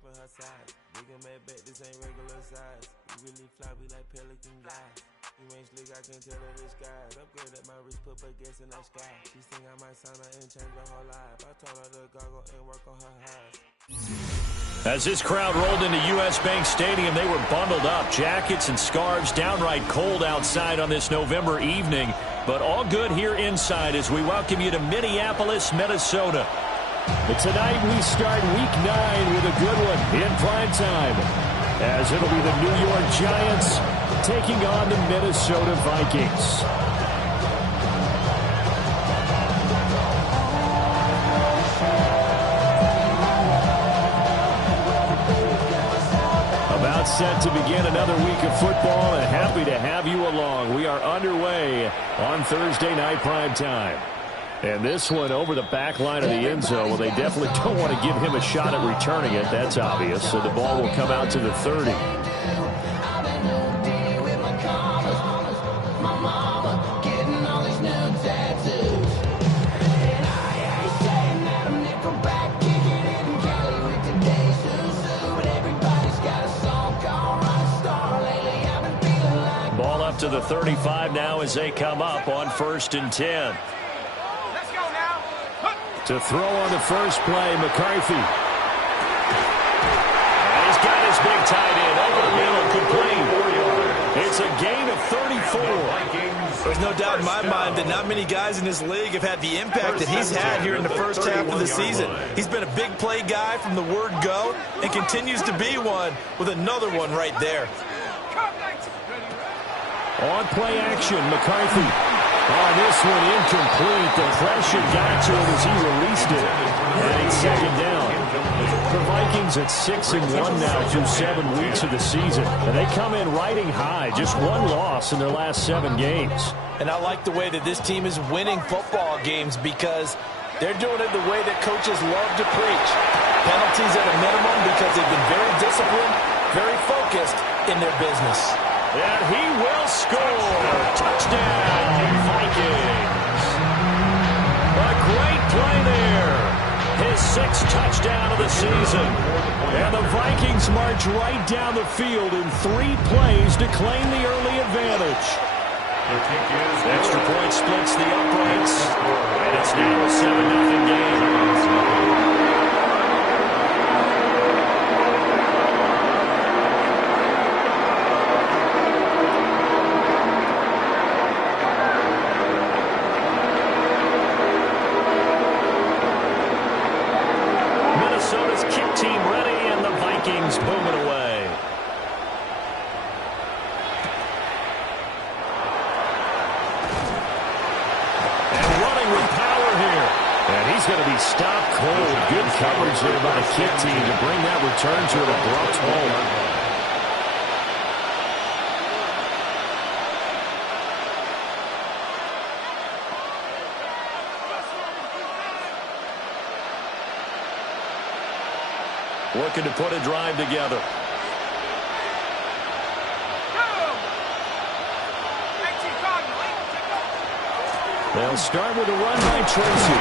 up in her size. We can make bet this ain't regular size. We really fly, we like pelican guys. You ain't slick, I can tell her disguise. Upgrade at my wrist, put her gas in the sky. She think I might sign her and change her whole life. I told her to goggle and work on her eyes. As this crowd rolled into U.S. Bank Stadium, they were bundled up. Jackets and scarves, downright cold outside on this November evening. But all good here inside as we welcome you to Minneapolis, Minnesota. But tonight we start Week 9 with a good one in prime time, as it'll be the New York Giants taking on the Minnesota Vikings. About set to begin another week of football, and happy to have you along. We are underway on Thursday night prime time. And this one over the back line of the end zone. Well, they definitely don't want to give him a shot at returning it. That's obvious. So the ball will come out to the 30. Ball up to the 35 now as they come up on 1st and 10. To throw on the first play, McCarthy. And he's got his big tight end over the middle, complete. It's a gain of 34. There's no doubt in my mind that not many guys in this league have had the impact that he's had here in the first half of the season. He's been a big play guy from the word go and continues to be one with another one right there. On play action, McCarthy. Oh, this one incomplete. The pressure got to him as he released it. And it's second down. The Vikings at 6-1 now through 7 weeks of the season. And they come in riding high. Just one loss in their last 7 games. And I like the way that this team is winning football games because they're doing it the way that coaches love to preach. Penalties at a minimum because they've been very disciplined, very focused in their business. And he will score. Touchdown, Vikings. A great play there. His 6th touchdown of the season. And the Vikings march right down the field in 3 plays to claim the early advantage. Extra point splits the uprights. And it's now a 7-0 game. Booming away. And running with power here. And he's going to be stopped cold. Good coverage there by the kick team to bring that return to an abrupt halt. Looking to put a drive together. They'll start with a run by Tracy.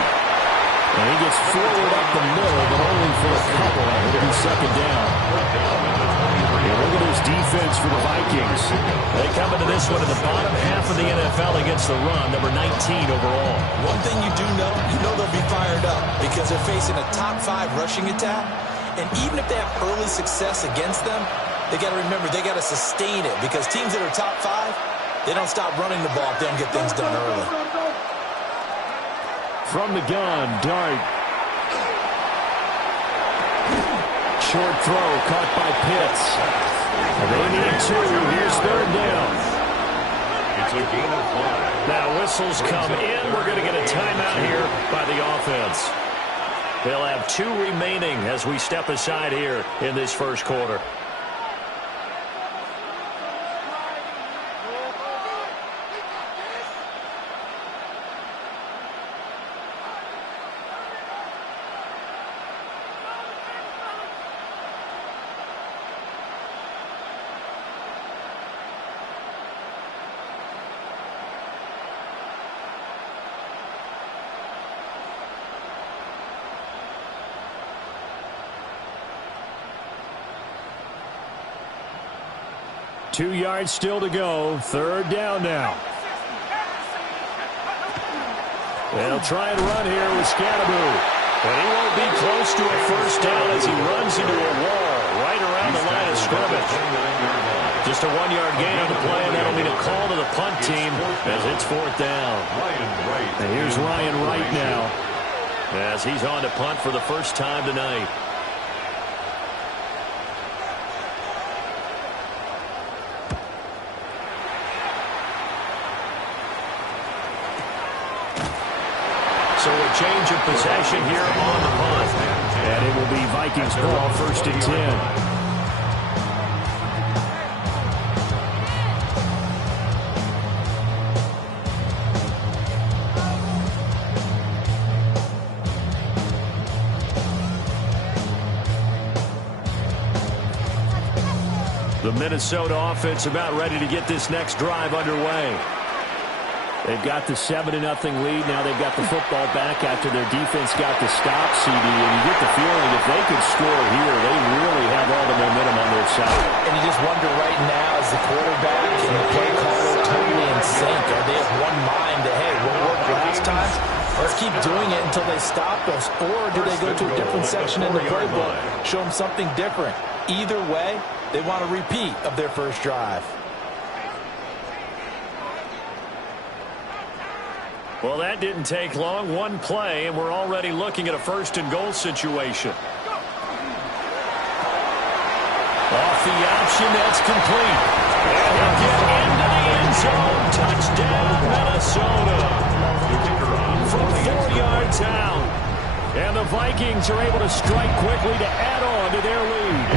And he gets forward up the middle, but only for a couple. It'll be second down. And look at this defense for the Vikings. They come into this one in the bottom half of the NFL against the run, number 19 overall. One thing you do know, they'll be fired up because they're facing a top 5 rushing attack. And even if they have early success against them, they got to remember they got to sustain it because teams that are top 5, they don't stop running the ball if they don't get things done early. From the gun, Dart. Short throw caught by Pitts. They need 2. Here's 3rd down. It's a gain of 5. Now whistles come in. We're going to get a timeout here by the offense. They'll have 2 remaining as we step aside here in this first quarter. 2 yards still to go. 3rd down now. They'll try and run here with Scatteroo. But he won't be close to a first down as he runs into a wall right around the line of scrimmage. Just a 1-yard gain on the play, and that'll be a call to the punt team as it's 4th down. And here's Ryan Wright now as he's on to punt for the first time tonight. So a change of possession here on the punt. And it will be Vikings ball, 1st and 10. The Minnesota offense about ready to get this next drive underway. They've got the 7-0 lead. Now they've got the football back after their defense got the stop, CD. And you get the feeling if they could score here, they really have all the momentum on their side. And you just wonder right now, as the quarterback and the play caller totally in sync, are they of one mind that, hey, what worked last time? Let's keep doing it until they stop us. Or do they go to a different section in the playbook, show them something different? Either way, they want a repeat of their first drive. Well, that didn't take long. One play, and we're already looking at a 1st and goal situation. Off the option, that's complete. And he'll get into the end zone. Touchdown, Minnesota. From 4 yards out. And the Vikings are able to strike quickly to add on to their lead.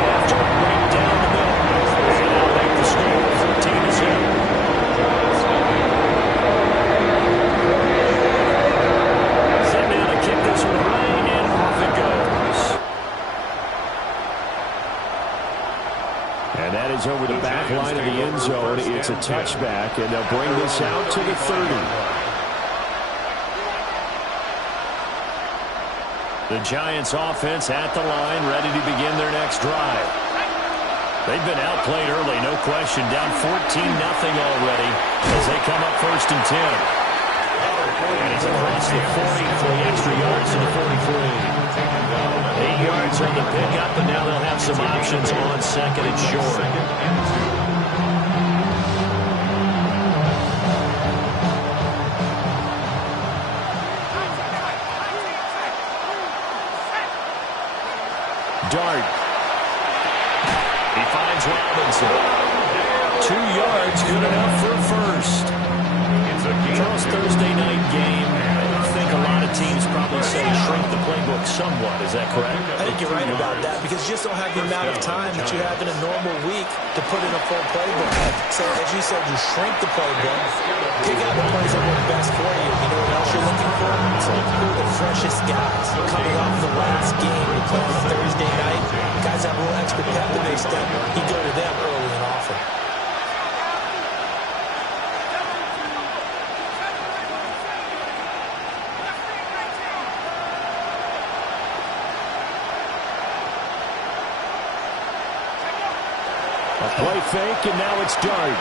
After right down the middle. And they'll make the score 13-7. This one right, and off it goes. And that is over the back line of the end zone. It's a touchback, and they'll bring this out to the 30. The Giants offense at the line, ready to begin their next drive. They've been outplayed early, no question. Down 14-0 already as they come up 1st and 10. And it's across the 40 for the extra yards to the 43. 8 yards on the pickup, and now they'll have some options on 2nd and short. Dart. He finds Robinson. 2 yards, good enough for a first. Charles, Thursday night game. I think a lot of teams probably say shrink the playbook somewhat. Is that correct? I think you're right about that because you just don't have the amount of time that you have in a normal week to put in a full playbook. So, as you said, you shrink the playbook, pick out the plays that work best for you. You know what else you're looking for? So, who are the freshest guys coming off the last game to play on Thursday night? Guys have a little extra pep in their step. You go to them early and often. Play fake, and now it's Dart.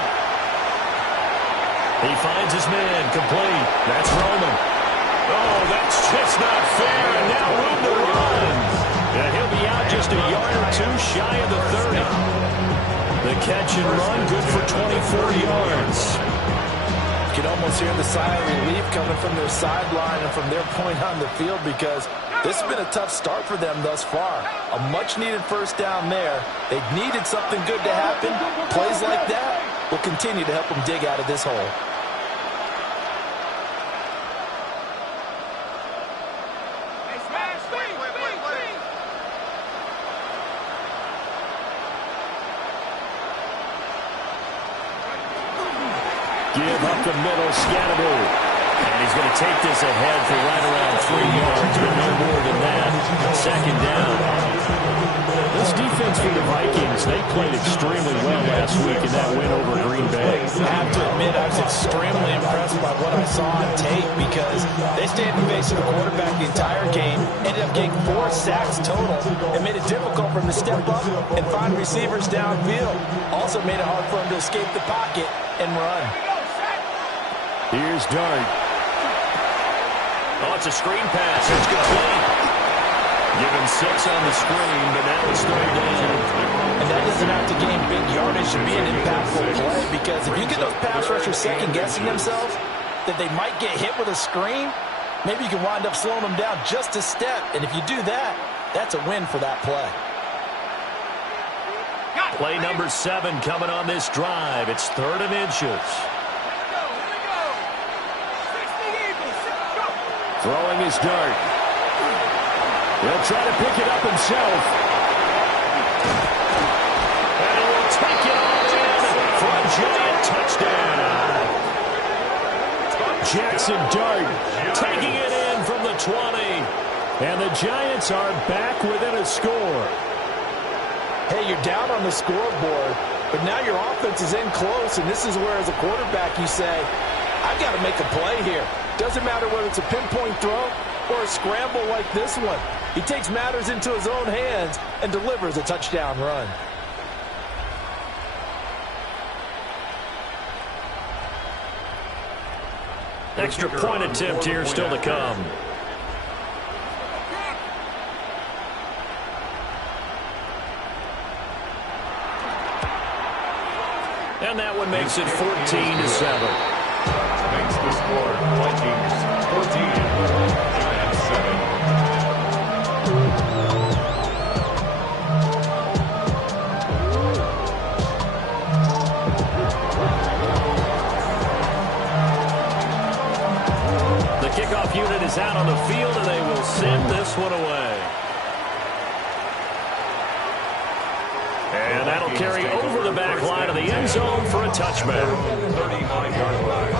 He finds his man, complete. That's Roman. Oh, that's just not fair, and now room to run. And he'll be out just a yard or two shy of the 30. The catch and run, good for 24 yards. You can almost hear the sigh of relief coming from their sideline and from their point on the field because this has been a tough start for them thus far. A much-needed first down there. They needed something good to happen. Plays like that will continue to help them dig out of this hole. Give up the middle, Scatteroo. And he's going to take this ahead for right around 3 yards, but no more than that. 2nd down. This defense for the Vikings They played extremely well last week in that win over Green Bay. I have to admit, I was extremely impressed by what I saw on tape because they stayed in the face of the quarterback the entire game, ended up getting 4 sacks total, and made it difficult for him to step up and find receivers downfield. Also made it hard for him to escape the pocket and run. Here's Dart. Oh, it's a screen pass. It's complete. Given 6 on the screen, but now it's 3rd down. And that doesn't have to gain big yardage to be an impactful play, because if you get those pass rushers second-guessing themselves that they might get hit with a screen, maybe you can wind up slowing them down just a step. And if you do that, that's a win for that play. Play number 7 coming on this drive. It's 3rd and inches. Throwing his Dart. He'll try to pick it up himself. And he will take it all in for a giant touchdown. Jackson Dart taking it in from the 20. And the Giants are back within a score. Hey, you're down on the scoreboard, but now your offense is in close, and this is where, as a quarterback, you say, I've got to make a play here. Doesn't matter whether it's a pinpoint throw or a scramble like this one. He takes matters into his own hands and delivers a touchdown run. Extra point attempt here still to come. And that one makes it 14-7. Makes the score Vikings 14, Giants 7. The kickoff unit is out on the field, and they will send this one away. And that'll carry over the back line of the end zone for a touchback. 39-yard line.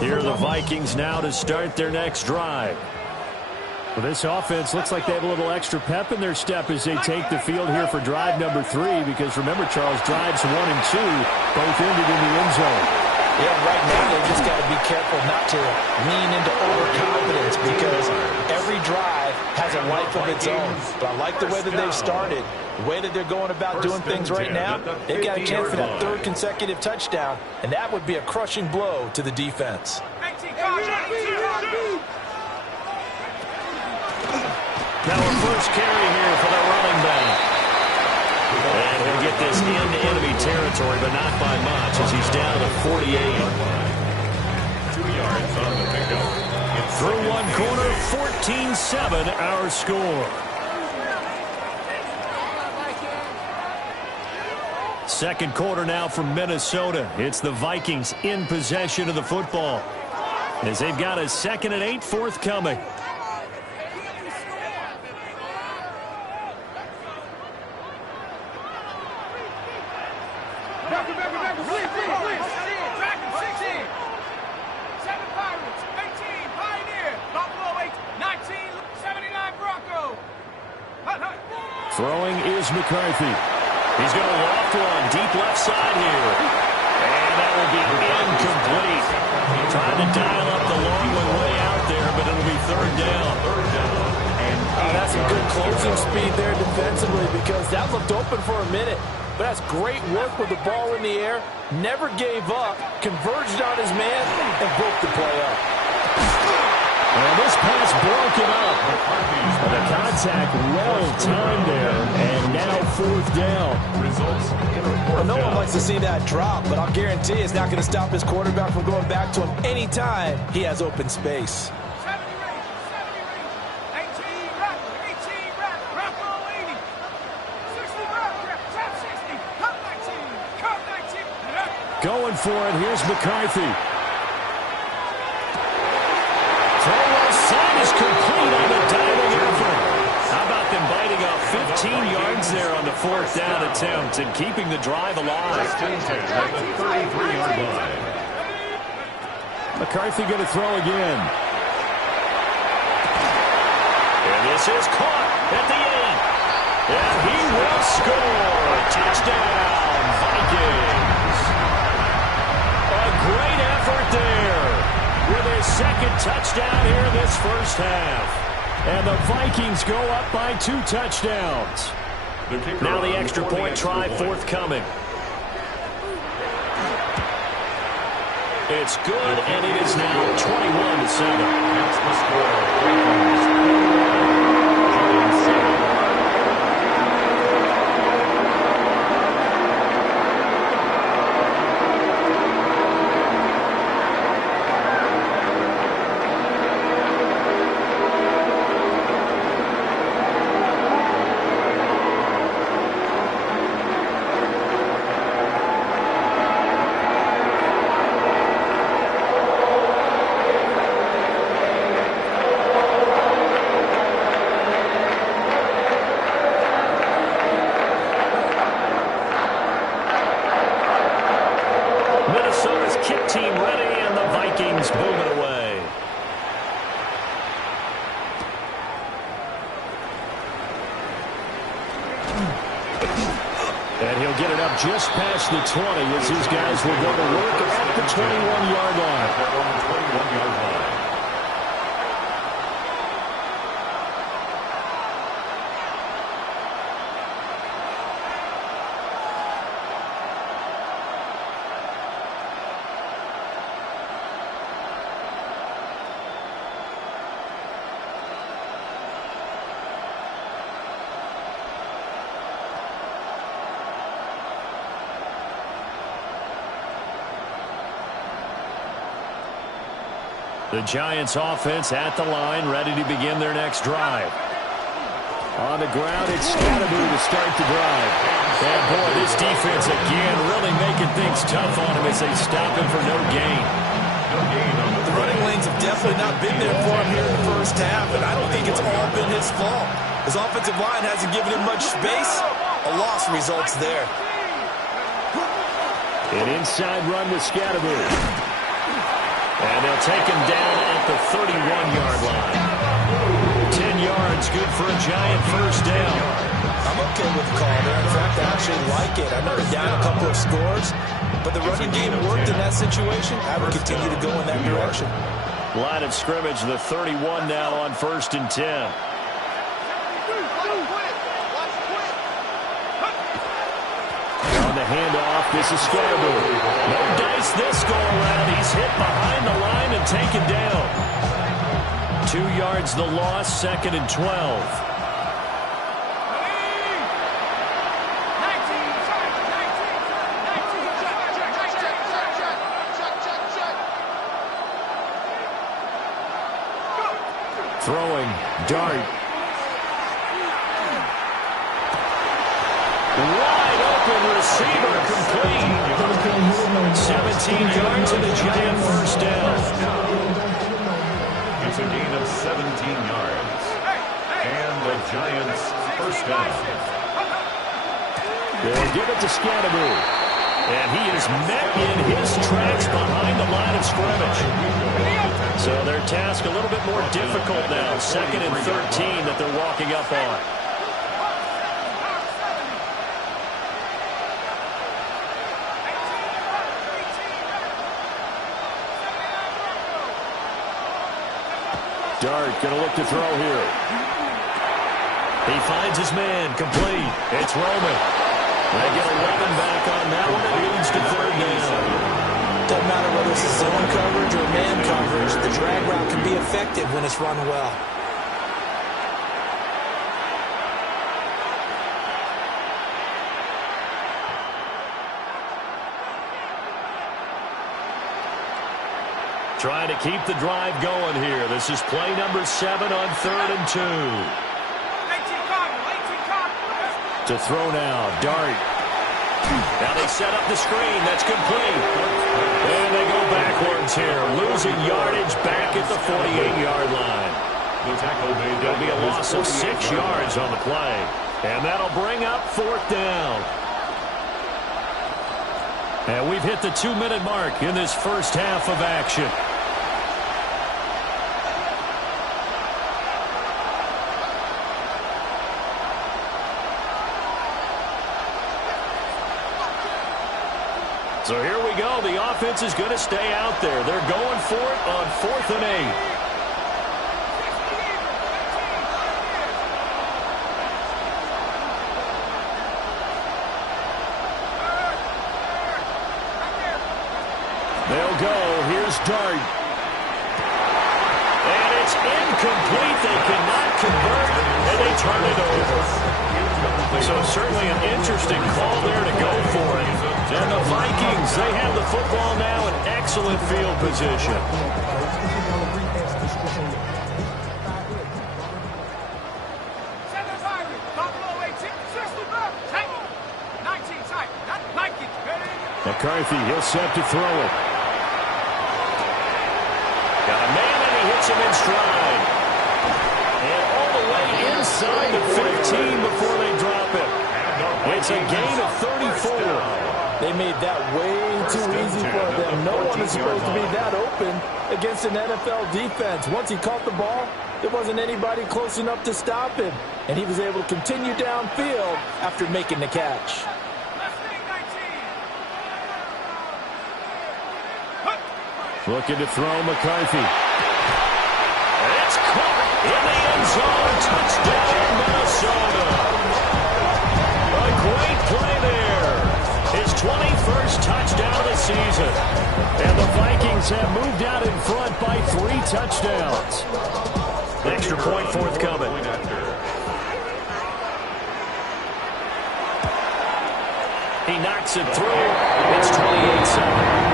Here are the Vikings now to start their next drive. Well, this offense looks like they have a little extra pep in their step as they take the field here for drive number 3, because remember, Charles, drives 1 and 2 both ended in the end zone. Yeah, right now they just got to be careful not to lean into overconfidence, because every drive has a life of its own. But I like the way that they've started, the way that they're going about doing things right now. They've got a chance for that 3rd consecutive touchdown, and that would be a crushing blow to the defense. Now a first carry here for the running back. And he'll get this into enemy territory, but not by much, as he's down to 48. 2 yards on the pickup. Through one corner, 14-7 our score. Second quarter now from Minnesota. It's the Vikings in possession of the football, as they've got a 2nd and 8 forthcoming. Throwing is McCarthy. He's going to loft one deep left side here. And that will be incomplete. Trying to dial up the long one way out there, but it'll be 3rd down. That's some good closing speed there defensively, because that looked open for a minute. But that's great work with the ball in the air. Never gave up, converged on his man, and broke the play up. And this pass broken up. The contact well timed there, and now 4th down. Well, no one likes to see that drop, but I'll guarantee it's not going to stop his quarterback from going back to him anytime he has open space. Going for it, here's McCarthy. Throw side is complete on the diving effort. How about them fourth down attempt and keeping the drive alive. First and 10 at the 33-yard line. McCarthy going to throw again. And this is caught at the 8. And he will score. Touchdown, Vikings. A great effort there with his second touchdown here in this first half. And the Vikings go up by 2 touchdowns. Now the extra point try forthcoming. It's good, and it is now 21-7. That's the score. Vikings 21, Giants 7. Just past the 20 as his guys will go to work at the 21-yard line. 21-yard line. The Giants offense at the line, ready to begin their next drive. On the ground, it's Scatterboo to start the drive. And boy, this defense again really making things tough on him as they stop him for no gain. The running lanes have definitely not been there for him here in the first half, and I don't think it's all been his fault. His offensive line hasn't given him much space. A loss results there. An inside run with Scatterboo. And they'll take him down at the 31-yard line. 10 yards, good for a Giant first down. I'm okay with the call there. In fact, I actually like it. I know they're down a couple of scores, but the running game worked in that situation. I would continue to go in that direction. Line of scrimmage, the 31 now on 1st and 10. On the handoff, this is Scatterboo. No dice this go around. He's hit behind the line and taken down. 2 yards the loss, 2nd and 12. Throwing, dart. Wide open receiver, complete. 17 yards and a Giant first down. It's a gain of 17 yards. And the Giants first down. They'll give it to Scatterboo. And he is met in his tracks behind the line of scrimmage. So their task a little bit more difficult now. 2nd and 13 that they're walking up on. Dart going to look to throw here. He finds his man, complete. It's Roman. They get 11 back on that one. It leads to 3rd down. Doesn't matter whether it's a zone coverage or man coverage, the drag route can be effective when it's run well. Trying to keep the drive going here. This is play number 7 on 3rd and 2. To throw now, Dart. Now they set up the screen. That's complete. And they go backwards here, losing yardage back at the 48-yard line. The tackle made. There'll be a loss of 6 yards on the play. And that'll bring up 4th down. And we've hit the 2-minute mark in this first half of action. So here we go. The offense is going to stay out there. They're going for it on 4th and 8. They'll go. Here's Dart. And it's incomplete. They cannot convert, and they turn it over. So certainly an interesting call there to go for it. And the Vikings, they have the football now in excellent field position. McCarthy, he'll set to throw it. Got a man, and he hits him in stride. And all the way inside the 15 before they drop it. It's a gain of 34. They made that way too easy for them. No one is supposed to be that open against an NFL defense. Once he caught the ball, there wasn't anybody close enough to stop him. And he was able to continue downfield after making the catch. Looking to throw McCarthy. And it's caught in the end zone. Touchdown, Minnesota. A great play there. His 21st touchdown of the season. And the Vikings have moved out in front by 3 touchdowns. Extra point forthcoming. He knocks it through. It's 28-7.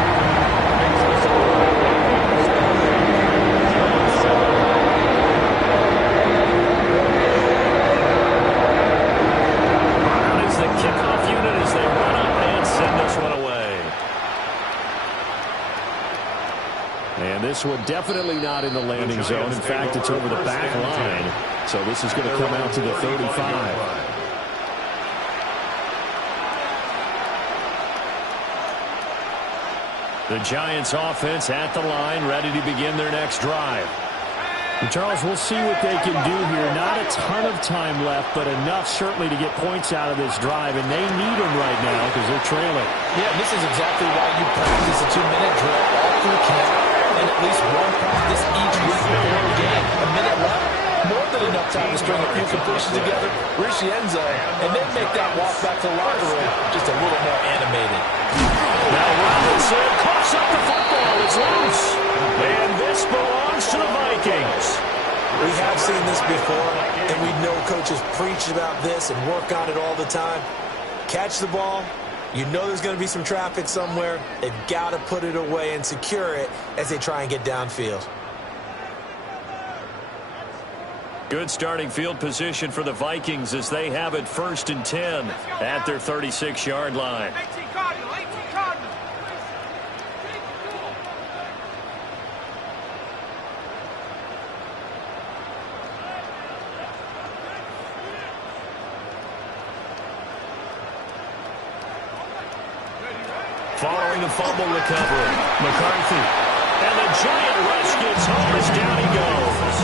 Kickoff unit as they run up and send this one away. And this one definitely not in the landing zone. In fact, it's over the back line. So this is going to come out to the 35. The Giants offense at the line, ready to begin their next drive. And Charles, we'll see what they can do here. Not a ton of time left, but enough certainly to get points out of this drive, and they need them right now because they're trailing. Yeah, this is exactly why you practice a 2-minute drill all through camp and at least one practice each week before the game. A minute left, more than enough time to string a few completions together, reach the end zone, and then make that walk back to the locker room just a little more animated. Now Robinson coughs up the football. It's loose. And this belongs to the Vikings. We have seen this before, and we know coaches preach about this and work on it all the time. Catch the ball. You know there's going to be some traffic somewhere. They've got to put it away and secure it as they try and get downfield. Good starting field position for the Vikings as they have it 1st and 10 at their 36-yard line. Following the fumble recovery, McCarthy. And the giant rush gets home as down he goes.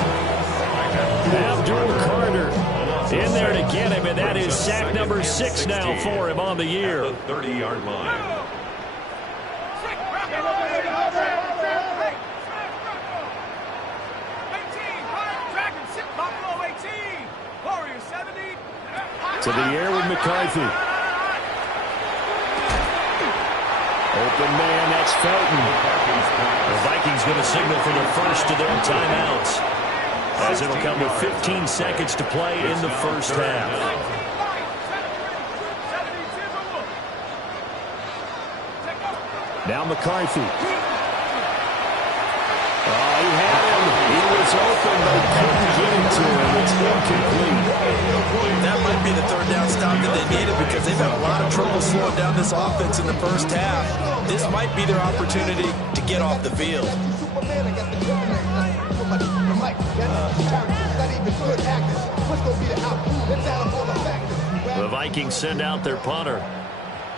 Abdul Carter in there to get him, and that is sack number 6 now for him on the year. At the 30-yard line. To the air with McCarthy. Open man, that's Felton. The Vikings going to signal for the first of their timeouts, as it'll come with 15 seconds to play in the first half. Now McCarthy. Oh, he had him. He was open, but couldn't get it to him. It's incomplete. That might be the 3rd down stop that they needed because they've had a lot of trouble slowing down this offense in the first half. This might be their opportunity to get off the field. Vikings send out their punter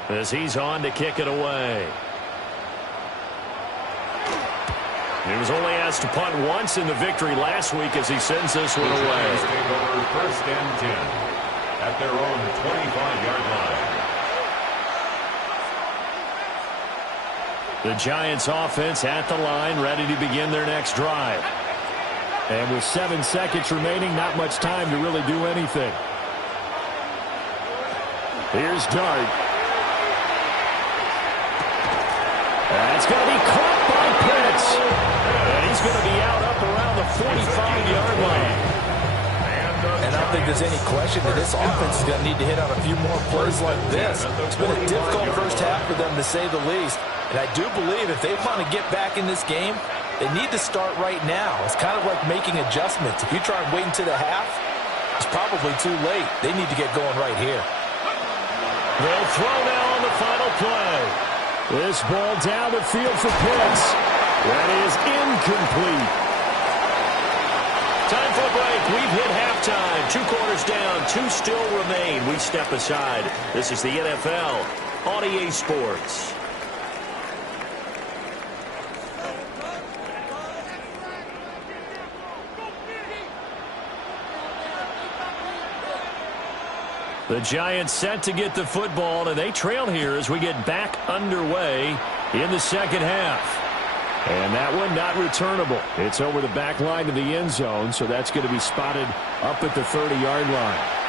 as he's on to kick it away. He was only asked to punt once in the victory last week as he sends this one away. Take over 1st and 10 at their own 25-yard line. The Giants offense at the line, ready to begin their next drive. And with 7 seconds remaining, not much time to really do anything. Here's Dart. That's going to be caught by Pitts. And he's going to be out up around the 45-yard line. And I don't think there's any question that this offense is going to need to hit on a few more plays like this. It's been a difficult first half for them, to say the least. And I do believe if they want to get back in this game, they need to start right now. It's kind of like making adjustments. If you try and wait until the half, it's probably too late. They need to get going right here. They'll throw now on the final play. This ball down the field for Pitts. That is incomplete. Time for a break. We've hit halftime. 2 quarters down. 2 still remain. We step aside. This is the NFL on EA Sports. The Giants set to get the football, and they trail here as we get back underway in the second half. And that one not returnable. It's over the back line of the end zone, so that's going to be spotted up at the 30-yard line.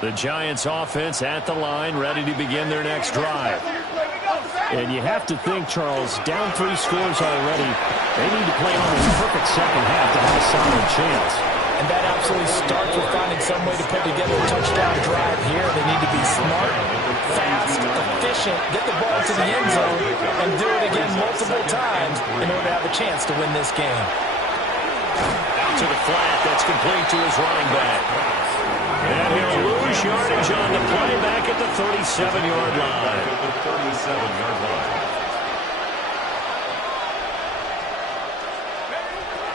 The Giants offense at the line, ready to begin their next drive. And you have to think, Charles, down 3 scores already. They need to play on a perfect second half to have a solid chance. And that absolutely starts with finding some way to put together a touchdown drive here. They need to be smart, fast, efficient, get the ball to the end zone, and do it again multiple times in order to have a chance to win this game. Out to the flat, that's complete to his running back. And he'll lose yardage on the play back at the 37-yard line.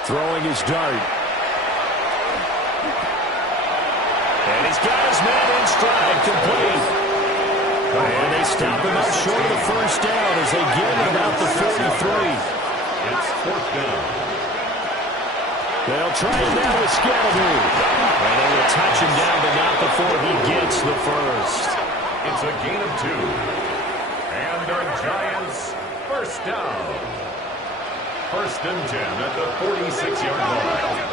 Throwing his Dart. And he's got his man in stride, complete. And they stop him up short of the first down as they get him about the 33. It's 4th down. They'll try it now with Scatterby. And they will touch him down, but not before he gets the first. It's a gain of 2. And our Giants, first down. 1st and 10 at the 46-yard line.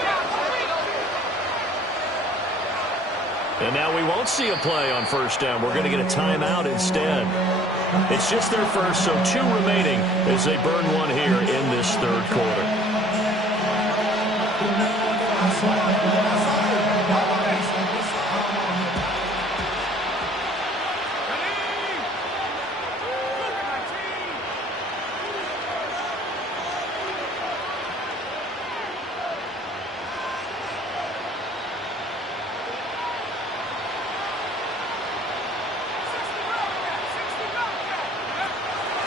And now we won't see a play on first down. We're going to get a timeout instead. It's just their first, so 2 remaining as they burn one here in this 3rd quarter.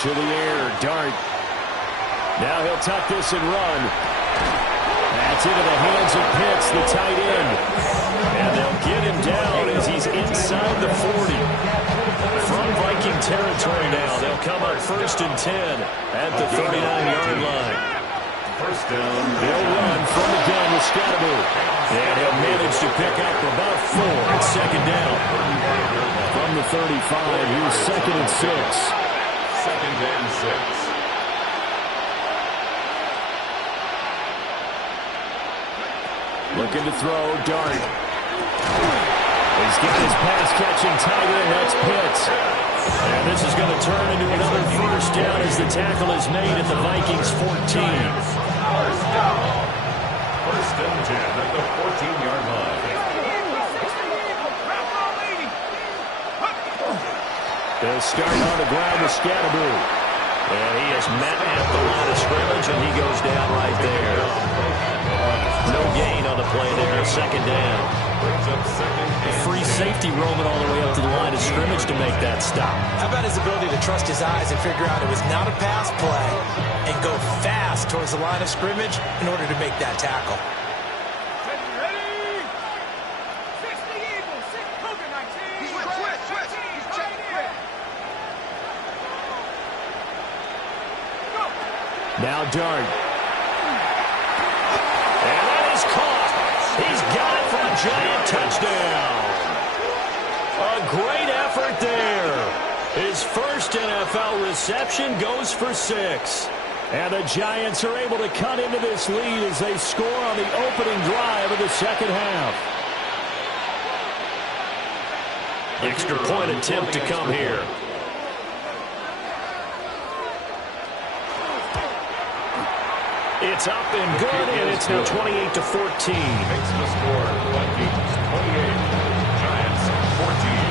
To the air, Dart. Now he'll tuck this and run. That's into the hands of Pitts, the tight end. And they'll get him down as he's inside the 40. From Viking territory now, they'll come up 1st and 10 at the 39-yard line. First down. They'll run from the gun with Scatterby. And he'll manage to pick up about 4 at 2nd down. From the 35, here's 2nd and 6. 2nd and 6. Looking to throw, Dart. He's got his pass-catching tight end, that's Pitts. And this is going to turn into another first down as the tackle is made at the Vikings 14. First down. 1st and 10 at the 14-yard line. They'll start on the ground with Scatterbroo. And he is met at the line of scrimmage, and he goes down right there. No gain on the play there. Second down. Free safety roaming all the way up to the line of scrimmage to make that stop. How about his ability to trust his eyes and figure out it was not a pass play and go fast towards the line of scrimmage in order to make that tackle? Now Dart. And that is caught. He's got it for a giant touchdown. A great effort there. His first NFL reception goes for 6. And the Giants are able to cut into this lead as they score on the opening drive of the second half. Extra point attempt to come here. It's up and good, and it's now 28-14. Makes the score. Vikings 28, Giants 14.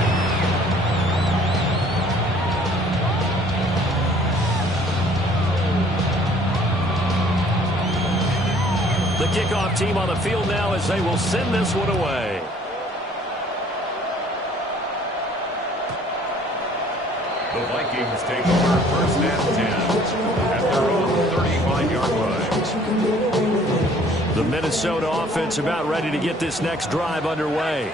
The kickoff team on the field now as they will send this one away. The Vikings take over first and 10 at their own 35-yard line. The Minnesota offense about ready to get this next drive underway.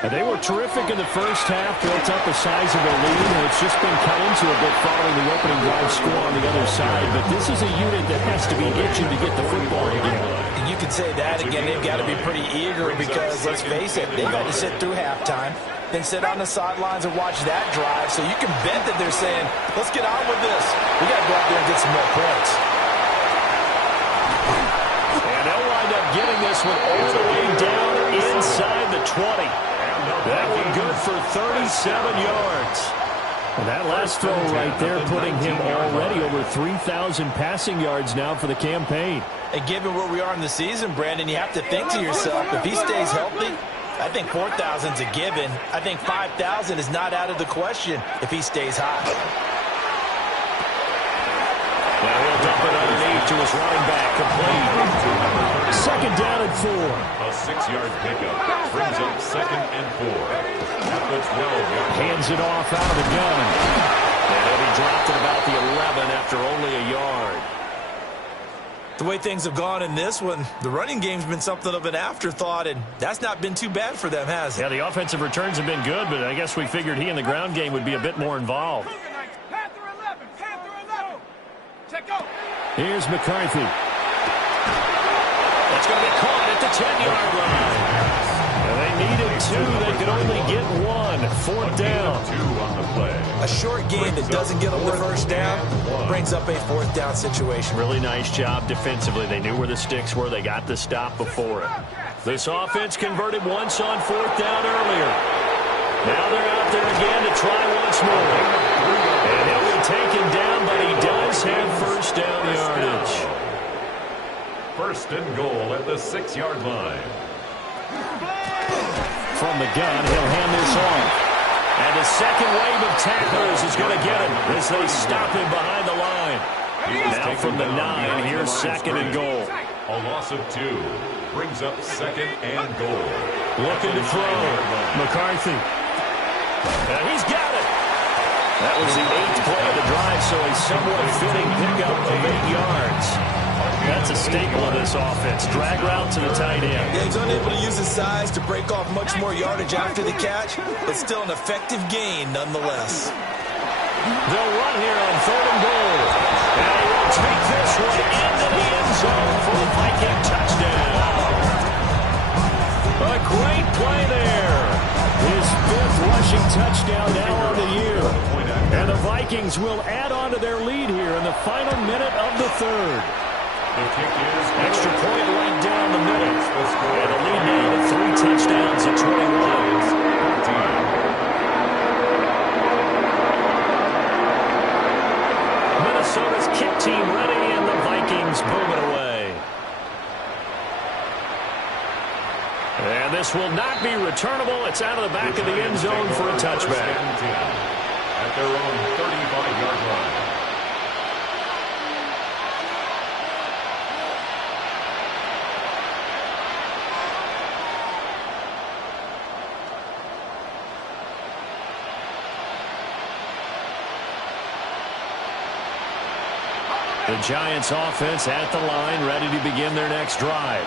And they were terrific in the first half, built up a sizable lead, and it's just been cut into a bit following the opening drive score on the other side. But this is a unit that has to be itching to get the football again. And you could say that again. They've got to be pretty eager because, let's face it, they've had to sit through halftime, then sit on the sidelines and watch that drive. So you can bet that they're saying, let's get on with this. We got to go out there and get some more points. And they'll wind up getting this one all the way down inside the 20. That one good for 37 yards. And that last throw right there putting him already over 3,000 passing yards now for the campaign. And given where we are in the season, Brandon, you have to think to yourself, if he stays healthy, I think 4,000's a given. I think 5,000 is not out of the question if he stays hot. Now he'll dump it underneath to his running back, complete. Second down and 4. A 6-yard pickup brings up second and 4. At the 12-yard. Hands it off out of the gun. And he dropped it about the 11 after only a yard. The way things have gone in this one, the running game's been something of an afterthought, and that's not been too bad for them, has it? Yeah, the offensive returns have been good, but I guess we figured he in the ground game would be a bit more involved. Here's McCarthy. That's going to be caught at the 10-yard line. And they needed 2. They could only get 1. Fourth down. 2 on the play. A short game that doesn't get them the first down brings up a fourth down situation. Really nice job defensively. They knew where the sticks were. They got the stop before it. This offense converted once on fourth down earlier. Now they're out there again to try once more. And he'll be taken down, but he does have first down yardage. First and goal at the 6-yard line. From the gun, he'll hand this off. And the second wave of tacklers is going to get him as they stop him behind the line. Now from the 9, here's second and goal. A loss of 2 brings up second and goal. Looking to throw. McCarthy. And he's got it. That was the 8th play of the drive, so a somewhat fitting pickup of 8 yards. That's a staple of this offense. Drag route to the tight end. Yeah, he's unable to use his size to break off much more yardage after the catch, but still an effective gain nonetheless. They'll run here on third and goal. And he will take this one into the end zone for the Viking touchdown. A great play there. His 5th rushing touchdown now on the year. And the Vikings will add on to their lead here in the final minute of the 3rd. The kick is extra point right down the middle. And a lead now to 3 touchdowns at 21. Minnesota's kick team ready, and the Vikings boom it away. And this will not be returnable. It's out of the back of the end zone for a touchback. at their own 35-yard line. The Giants offense at the line, ready to begin their next drive.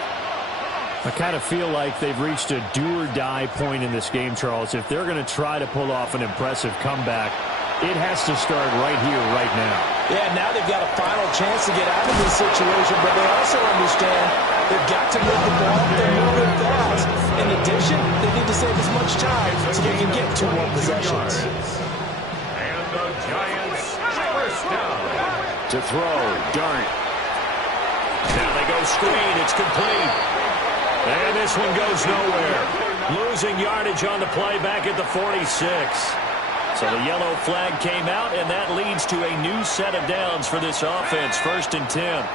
I kind of feel like they've reached a do-or-die point in this game, Charles. If they're going to try to pull off an impressive comeback, it has to start right here, right now. Yeah, now they've got a final chance to get out of this situation, but they also understand they've got to move the ball. They're moving fast. In addition, they need to save as much time so they can get 2 more possessions. And the Giants first down. To throw, Dart. Now they go screen, it's complete. And this one goes nowhere. Losing yardage on the play back at the 46. So the yellow flag came out, and that leads to a new set of downs for this offense. 1st and 10.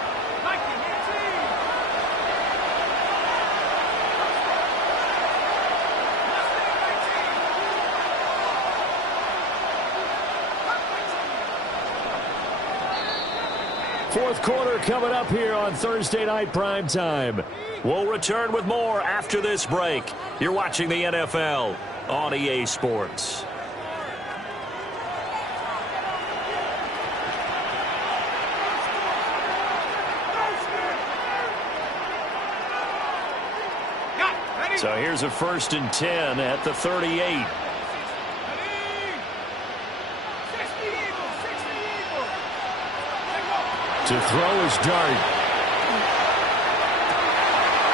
Fourth quarter coming up here on Thursday Night Primetime. We'll return with more after this break. You're watching the NFL on EA Sports. So here's a 1st and 10 at the 38. To throw is Dart.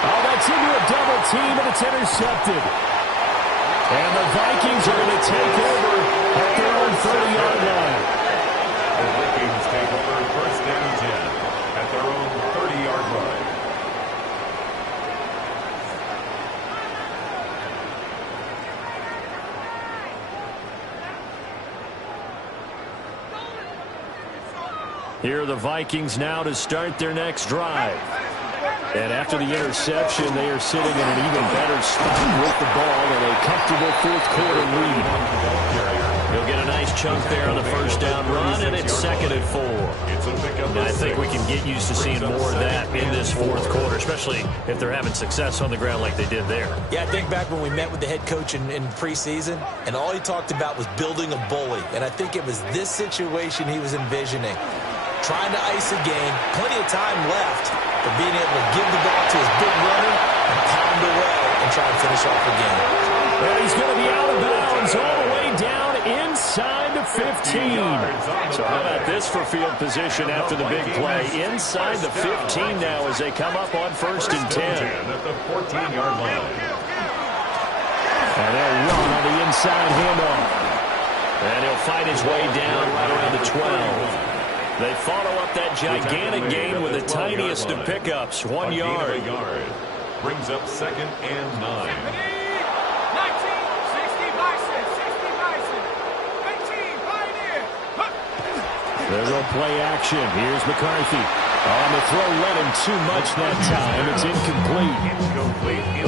Oh, that's into a double team, and it's intercepted. And the Vikings are going to take over at their own 30-yard line. The Vikings take over 1st and 10 at their own 30-yard line. Here are the Vikings now to start their next drive. And after the interception, they are sitting in an even better spot with the ball in a comfortable 4th quarter lead. He'll get a nice chunk there on the 1st down run, and it's 2nd and 4. And I think we can get used to seeing more of that in this 4th quarter, especially if they're having success on the ground like they did there. Yeah, I think back when we met with the head coach in preseason, and all he talked about was building a bully. And I think it was this situation he was envisioning. Trying to ice a game, plenty of time left, but being able to give the ball to his big runner and pound away and try and finish off the game. And he's going to be out of bounds all the way down inside the 15. So how about this for field position after the big play? Inside the 15 now as they come up on 1st and 10. At the 14-yard line. And they'll run on the inside handoff. And he'll fight his way down right around the 12. They follow up that gigantic gain with the tiniest of pickups, 1 yard. Brings up 2nd and 9. They're going to play action. Here's McCarthy. On the throw, led him too much that time. It's incomplete.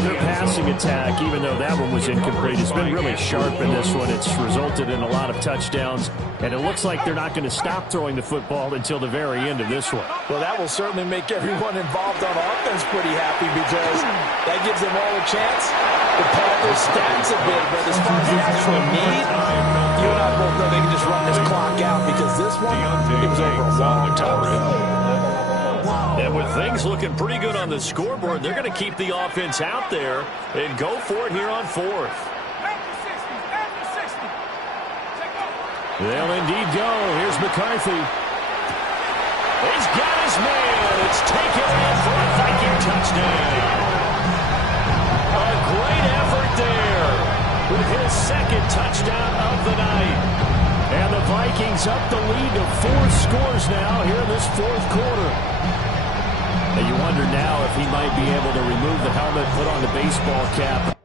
Their passing attack, even though that one was incomplete, has been really sharp in this one. It's resulted in a lot of touchdowns, and it looks like they're not going to stop throwing the football until the very end of this one. Well, that will certainly make everyone involved on offense pretty happy because that gives them all a chance to pad their stats a bit. But as far as the actual need, you and I both know they can just run this clock out because this one, it was over a long time ago. And with things looking pretty good on the scoreboard, they're going to keep the offense out there and go for it here on 4th. They'll indeed go. Here's McCarthy. He's got his man. It's taken in for a Viking touchdown. A great effort there with his 2nd touchdown of the night. And the Vikings up the lead to 4 scores now here in this 4th quarter. And you wonder now if he might be able to remove the helmet, put on the baseball cap.